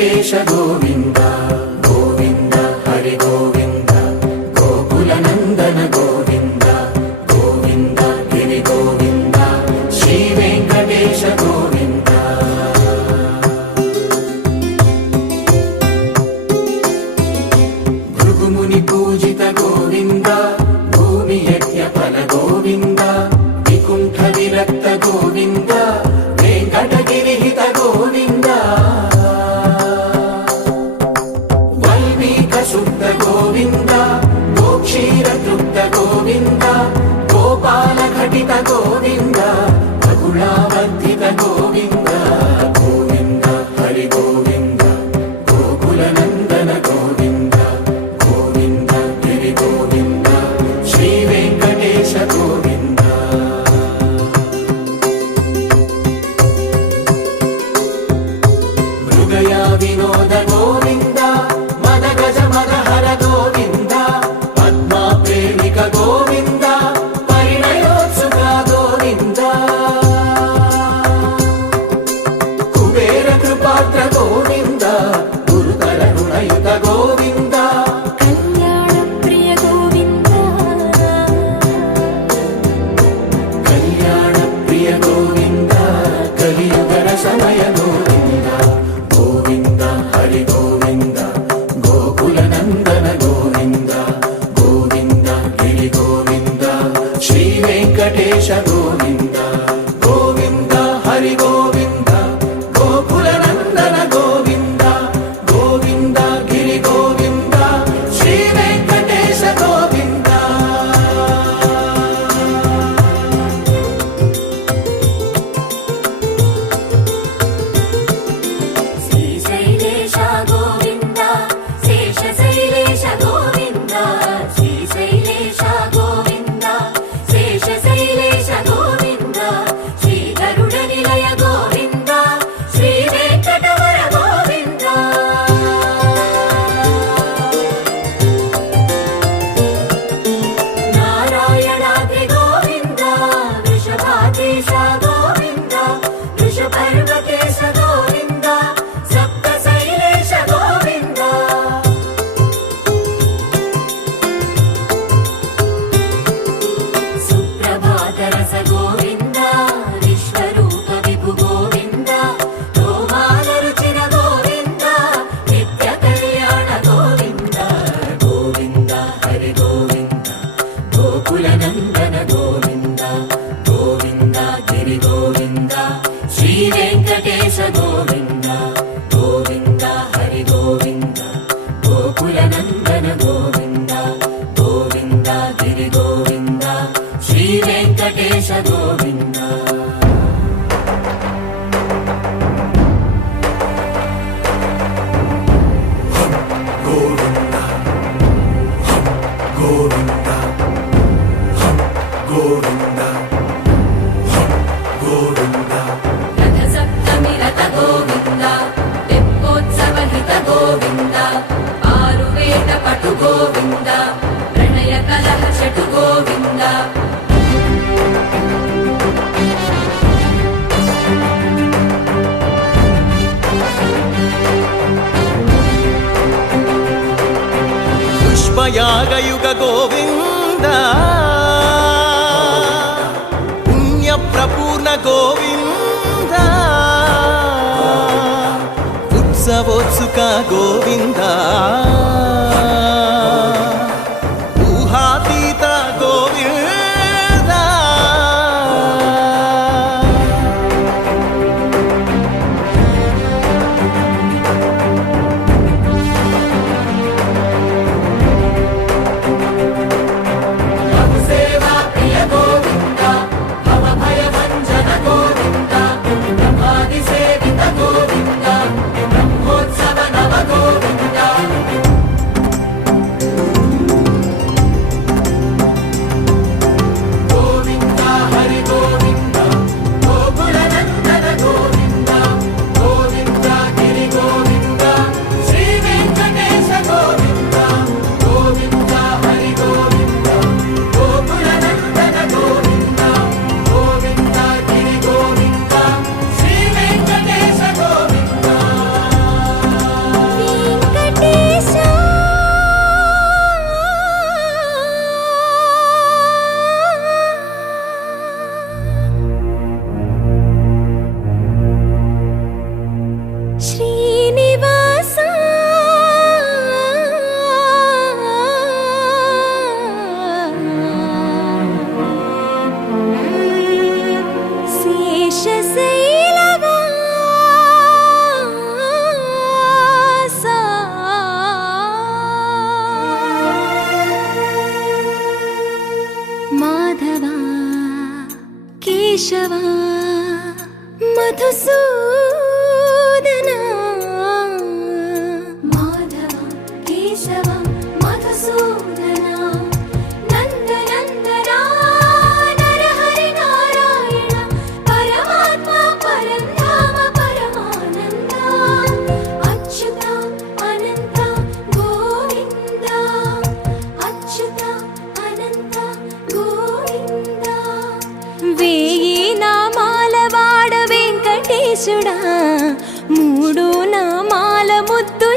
వెంకటేశ గోవింద గోవింద హరి గోవింద గోకుల నందన గోవింద గోవింద గిరి గోవింద శ్రీ వెంకటేశ గోవింద భృగుముని పూజిత గోవింద భూమి యజ్ఞ ఫల గోవింద వికుంఠ విరక్త గోవింద వెంకటగిరి హిత గోవింద వల్మీక శుద్ధ గోవింద గోక్షీర తృప్త గోవింద గోపాల ఘటిత గోవింద బహుళావర్ధిత గోవింద గోవింద హరి గోవింద గోకుల నందన గోవింద గోవింద గిరి గోవింద శ్రీ వెంకటేశ గోవింద మృగయా వినోద గోవింద మద గజ మద హర గోవింద పద్మా ప్రేమిక గోవింద పరిణయోత్సుక గోవింద కుబేర కృపాత్ర గోవింద గురుతర రుణయుత గోవింద కళ్యాణ ప్రియ గోవింద కళ్యాణ ప్రియ గోవింద కలియుగ రసమయ గోవింద గోవింద హరి గోవింద గోకుల నందన గోవింద గోవింద గిరి గోవింద శ్రీ వెంకటేశ గోవింద గోవింద హరి గోవింద గోకుల నందన గోవింద గోవింద గిరి గోవింద శ్రీ వెంకటేశ గోవింద శ్రీశైలేశ గోవింద శేషశైలేశ గోవింద శ్రీశైలేశ గోవింద శేషశైలేశ గోవింద శ్రీ గరుడ నిలయ గోవింద శ్రీ వెంకటవర గోవింద నారాయణాద్రి గోవింద వృషభాదేశ గోవింద వృషపర్వకేశ గోవింద సప్తశైలేశ గోవింద సుప్రభాతరస గోవింద విశ్వరూప విభు గోవింద గోమాల రుచిర గోవింద నిత్య కళ్యాణ గోవింద గోవింద హరి గోవింద గోకుల నందన గోవింద గోవింద గిరి గోవింద శ్రీ వెంకటేశ గోవింద గోవింద హరి గోవింద గోకుల నందన గోవింద గోవింద గిరి గోవింద శ్రీ వెంకటేశ గోవింద గోవింద గోవింద గోవింద గోవింద రథ సప్తమి రథ గోవింద తెప్పోత్సవ హిత గోవింద ఆరువేద పటు గోవింద ప్రణయ కలహ చటు గోవింద పుష్పయాగయుగ గోవింద పుణ్యప్రపూర్ణ గోవింద ఉత్సవోత్సుక గోవింద ఊహాతీత గోవింద సేవా ప్రియ గోవింద భవ భయ భంజన గోవింద బ్రహ్మాది సేవిత గోవింద బ్రహ్మోత్సవ నవ గోవింద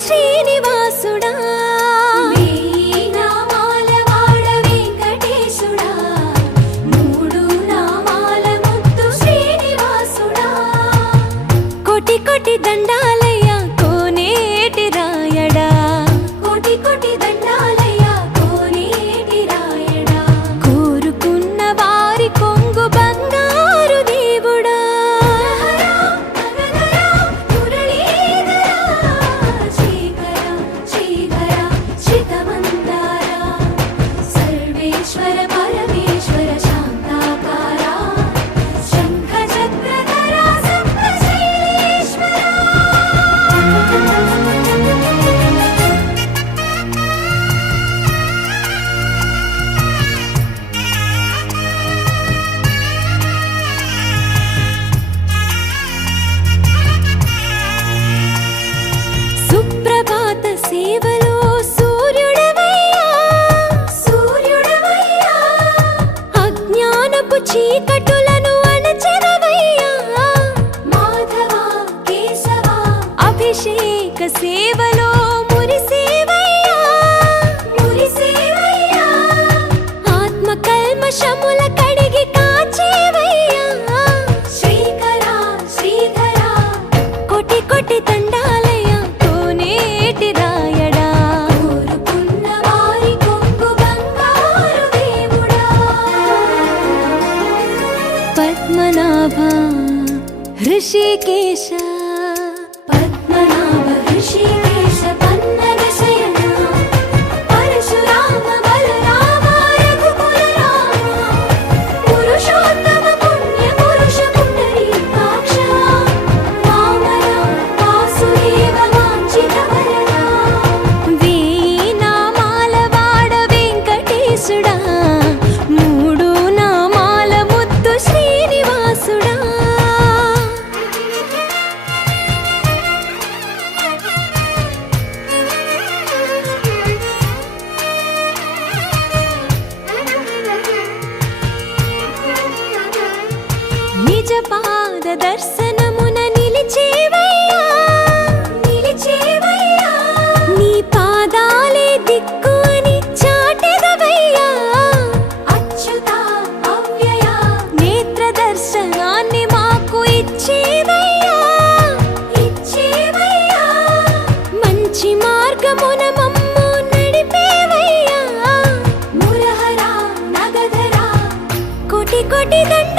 శ్రీనివాసుడా వేయి నామాల వాడ వెంకటేశుడా మూడు నామాల ముద్దు శ్రీనివాసుడా కోటి కోటి దండాలయ్యా కోనేటి రాయడా కోటి కోటి దండాలయ్యా కోనేటి రాయడా కోరుకున్న వారి కొంగు బంగారు దేవుడా నగధరా మురళీధరా శ్రీకర శ్రీధర శ్రితమందార సర్వేశ్వర పరమేశ్వర శాంతాకార శంఖ చక్రధర సప్తశైలేశ్వర సుప్రభాత సేవలో సూర్యుడవయ్యా సూర్యుడవయ్యా అజ్ఞానపు చీకటులను అణచెదవయ్యా మాధవ కేశవ అభిషేక సేవలో మురిసేవయ్యా మురిసేవయ్యా ఆత్మ కల్మషముల కడిగి కాచేవయ్యా శ్రీకర శ్రీధర కోటి కోటి దండాలయ్యా కోనేటి రాయడా కోరుకున్న వారి కొంగు బంగారు దేవుడా పద్మనాభ హృషికేశ పద్మనాభ ఋషికేశ పన్నగ శయన పరశురామ బలరామ రఘుకుల రామ పురుషోత్తమ పుణ్య పురుష పుండరీకాక్ష వామన వాసుదేవ వాంఛిత వరద వేయి నామాల వాడ వెంకటేశుడా మూడు నామాల ముద్దు శ్రీనివాసుడా నిజ పాద దర్శనమున నిలిచేవయ్యా నిలిచేవయ్యా నీ పాదాలే దిక్కు అని చాటెదవయ్యా అచ్యుత అవ్యయ నేత్ర దర్శనాన్ని మాకు ఇచ్చేవయ్యా ఇచ్చేవయ్యా మంచి మార్గమున మమ్ము నడిపేవయ్యా మురహర నగధర కోటి కోటి దండాలయ్యా